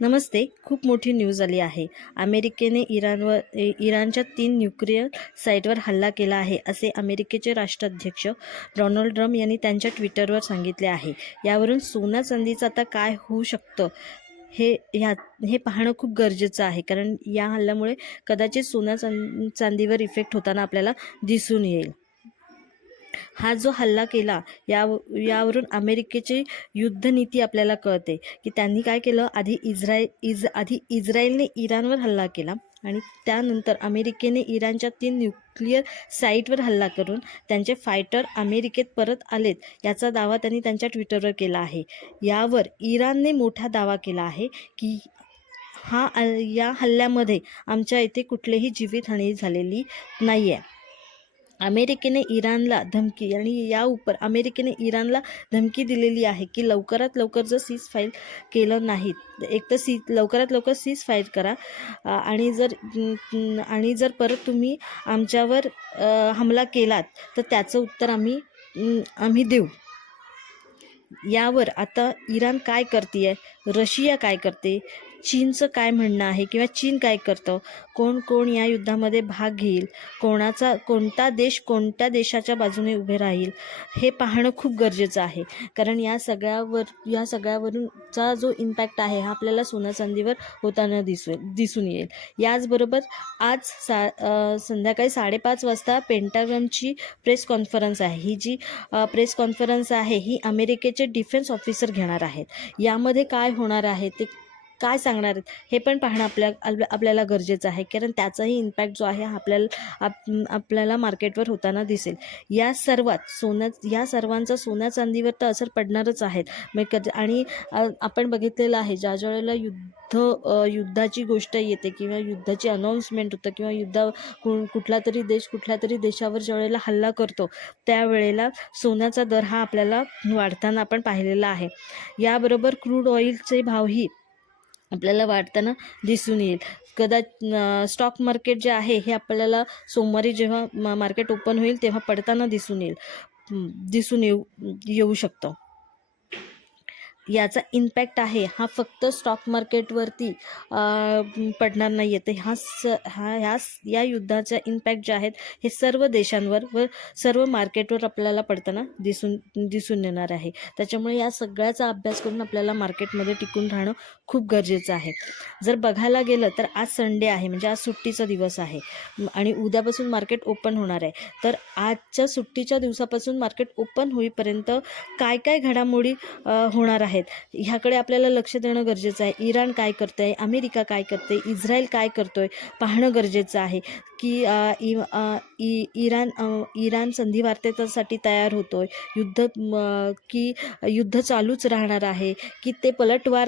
नमस्ते. खूप मोठी न्यूज आली आहे. अमेरिकेने इराणच्या 3 न्यूक्लिअर साईटवर हल्ला केला आहे, असे अमेरिकेचे राष्ट्राध्यक्ष डोनाल्ड ट्रम्प यांनी त्यांच्या ट्विटरवर सांगितले आहे. यावरून सोना चांदीचं आता काय होऊ शकतं हे पाहणं खूप गरजेचं आहे, कारण या हल्ल्यामुळे कदाचित सोना चांदीवर इफेक्ट होताना आपल्याला दिसून येईल. हा जो हल्ला केला यावरून अमेरिकेची युद्धनीती आपल्याला कळते की त्यांनी काय केलं. आधी इस्रायलने इराणवर हल्ला केला आणि त्यानंतर अमेरिकेने इराणच्या 3 न्यूक्लिअर साईटवर हल्ला करून त्यांचे फायटर अमेरिकेत परत आलेत, याचा दावा त्यांनी त्यांच्या ट्विटरवर केला आहे. यावर इराणने मोठा दावा केला आहे की या हल्ल्यामध्ये आमच्या इथे कुठलीही जीवितहानी झालेली नाही आहे. अमेरिकेने इराणला धमकी अमेरिकेने इराणला धमकी दिलेली आहे की लवकरात लवकर जर सीज फायर केलं नाही, एक तर लवकरात लवकर सीज फायर करा आणि जर परत तुम्ही आमच्यावर हमला केलात तर त्याचं उत्तर आम्ही देऊ. यावर आता इराण काय करते, रशिया काय करते, चीनचं काय म्हणणं आहे किंवा चीन काय करतं, कोण या युद्धामध्ये भाग घेईल, कोणता देश कोणत्या देशाच्या बाजूने उभे राहील, हे पाहणं खूप गरजेचं आहे. कारण या सगळ्यावरूनचा जो इम्पॅक्ट आहे हा आपल्याला सोना चांदीवर होताना दिसून येईल. याचबरोबर आज संध्याकाळी 5:30 वाजता पेंटागनची प्रेस कॉन्फरन्स आहे. ही जी प्रेस कॉन्फरन्स आहे ही अमेरिकेचे डिफेन्स ऑफिसर घेणार आहेत. यामध्ये काय होणार आहे, ते काय सांगणार आहेत, हे पण पाहणं आपल्याला गरजेचं आहे, कारण त्याचाही इम्पॅक्ट जो आहे आपल्याला मार्केटवर होताना दिसेल. या सर्वांचा सोन्या चांदीवर तर असर पडणारच आहेत. आणि आपण बघितलेलं आहे, ज्या वेळेला युद्धाची गोष्ट येते किंवा युद्धाची अनाऊन्समेंट होतं किंवा कुठला तरी देशावर ज्या वेळेला हल्ला करतो त्यावेळेला सोन्याचा दर हा आपल्याला वाढताना आपण पाहिलेला आहे. याबरोबर क्रूड ऑइलचे भावही आपल्याला वाढताना दिसून येईल. स्टॉक मार्केट जे आहे हे आपल्याला सोमवारी जेव्हा मार्केट ओपन होईल तेव्हा पडताना दिसून येऊ शकतं. याचा इम्पॅक्ट आहे हा फक्त स्टॉक मार्केटवरती पडणार नाही आहे, तर या युद्धाचा इम्पॅक्ट जे आहेत हे सर्व देशांवर व सर्व मार्केटवर आपल्याला पडताना दिसून येणार आहे. त्याच्यामुळे या सगळ्याचा अभ्यास करून आपल्याला मार्केटमध्ये टिकून राहणं खूप गरजेचं आहे. जर बघायला गेलं तर आज संडे आहे, म्हणजे आज सुट्टीचा दिवस आहे आणि उद्यापासून मार्केट ओपन होणार आहे. तर आजच्या सुट्टीच्या दिवसापासून मार्केट ओपन होईपर्यंत काय घडामोडी होणार आहेत ह्याकडे आपल्याला लक्ष देणं गरजेचं आहे. इराण काय करतंय, अमेरिका काय करते, इस्रायल काय करतोय पाहणं गरजेचं आहे की इराण संधिवार्तेसाठी तयार होतोय, युद्ध चालूच राहणार आहे की ते पलटवार